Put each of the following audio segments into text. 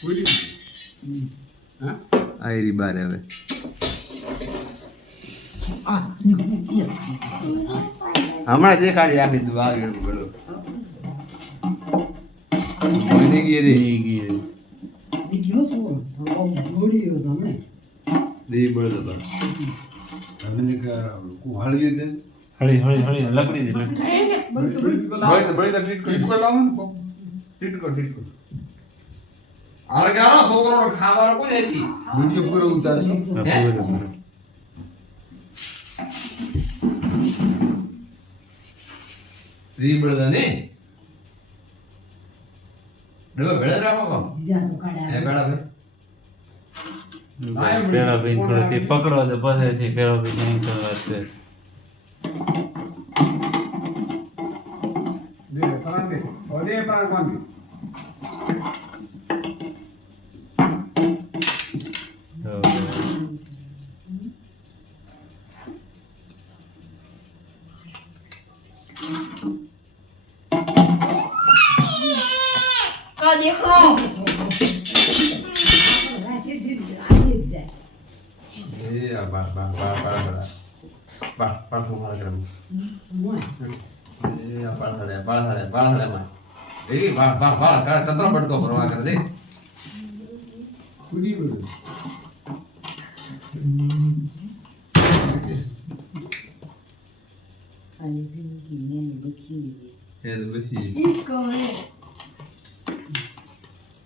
ક્યુ હે હમ, હમ. આયરી બાર હવે આ હમણાં દેખાડી આખી તું આગળ બોલો બની ગઈ રે ઈ ગઈ. ગયો છો જોડી ગયો તમને દી બોલો તો તમને કે કુહાડી દે હળી હળી હળી લકડી દે લકડી. બળી તો બળી તો ટ્રીટ કરી ટીટકો લાવો ને કોક. ટ્રીટ અણગારો છોકરો ખાવાનો કોઈ નથી. વિડિયો પૂરો ઉતારશો. સ્ત્રી બળદાને? ડબે ભેળે ભાઈ? પેલા પકડો તો પછી પેલો देख लो ये बा बा है ये देखी है इनको है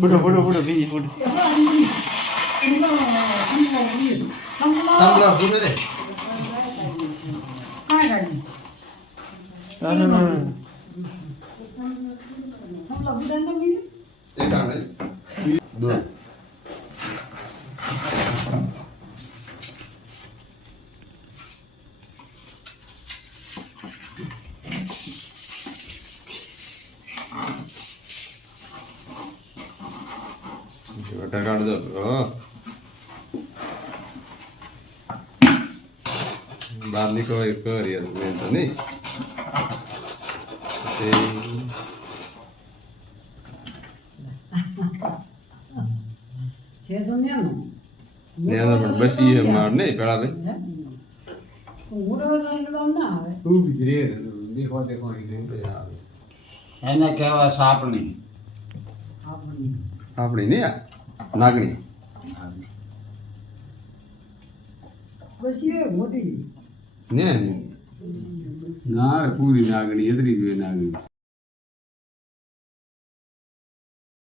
বুড়ো বুড়ো বুড়ো বি বুড়ো সামলা বুড়ো রে কাই গাই না না না সামলা বুড়ো না বি এটা নাই দুই ఇట్లా కడదు బార్లీకో ఎక్కువ అడిగారు ఏంటని నేను బస్ ఇవ్వండి పెడాలి என்ன கேவா சாப்பிடணும் આપણી ને નાગણી ને ના. પૂરી નાગણી એટલી જોઈએ નાગણી